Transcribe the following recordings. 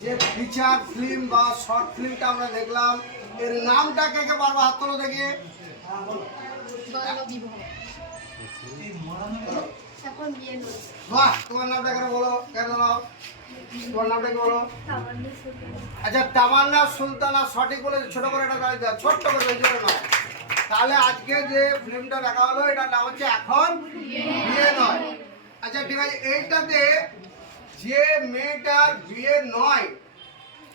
যে feature film বা short ফিল্মটা আমরা দেখলাম, এর নামটা কে কে পারবো? হাত তোলো দেখি। বাহ, তোমার নামটা কেন বলো, কেন নাও তোমার নামটা কি বলো? আচ্ছা, তামান্না সুলতানা সঠিক বলে ছোট করে এটা গাড়ি দেওয়া, ছোট্ট করে জোরে নাও। তাহলে আজকে যে ফিল্মটা দেখা হলো এটার নাম হচ্ছে এখন বিয়ে নয়। আচ্ছা ঠিক আছে, এইটাতে যে মেয়েটার বিয়ে নয়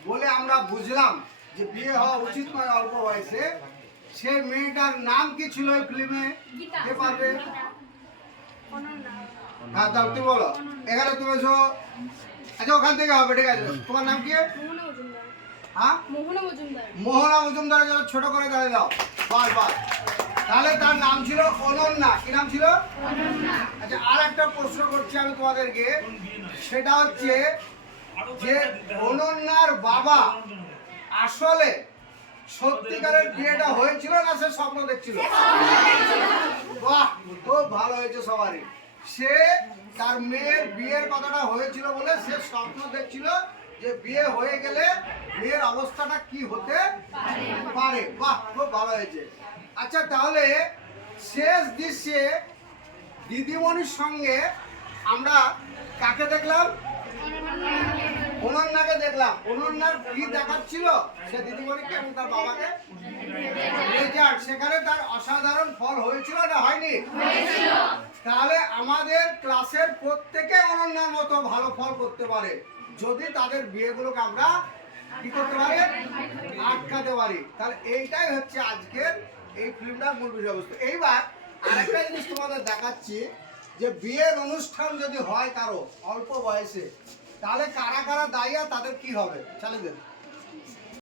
বলে আমরা বুঝলাম যে বিয়ে হওয়া উচিত নয় অল্প বয়সে, সে মেয়েটার নাম কি ছিল এই ফিল্মে? কে পারবে? হ্যাঁ তাহলে তুমি বলো, এখানে তুমি এসো। আচ্ছা ওখান থেকে হবে, ঠিক আছে। তোমার নাম কি? হ্যাঁ, মোহনা মজুমদার। যেন ছোট করে দাঁড়িয়ে দাও, বাস বাস। তাহলে তার নাম ছিল অনন্যা। কি নাম ছিল? আচ্ছা, আর একটা প্রশ্ন করছি আমি তোমাদেরকে, সেটা হচ্ছে যে অনন্যার বাবা আসলে সত্যিকারের বিয়েটা হয়েছিল না সে স্বপ্ন দেখছিল? বাহ, খুব ভালো হয়েছে সবারই। সে তার মেয়ের বিয়ের কথাটা হয়েছিল বলে সে স্বপ্ন দেখছিল যে বিয়ে হয়ে গেলে মেয়ের অবস্থাটা কি হতে পারে। বাহ, খুব ভালো হয়েছে। আচ্ছা, তাহলে শেষ দৃশ্যে দিদিমণির সঙ্গে আমরা কাকে দেখলাম? অনন্যাকে দেখলাম। অনন্যার কি দেখাচ্ছিল সে দিদিমণিকে এবং তার বাবাকে? রেজাল্ট। সেখানে তার অসাধারণ ফল হয়েছিল না হয়নি? তাহলে আমাদের ক্লাসের প্রত্যেকে অনন্যার মতো ভালো ফল করতে পারে যদি তাদের বিয়েগুলোকে আমরা কি করতে পারি? আটকাতে পারি। তাহলে এইটাই হচ্ছে আজকের এই ফিল্মটার মূল বিষয়বস্তু। এইবার আরেকটা জিনিস তোমাদের দেখাচ্ছি যে বিয়ের অনুষ্ঠান যদি হয় কারো অল্প বয়সে, তাহলে কারা কারা দায়ী আর তাদের কি হবে? চালিয়ে দেন।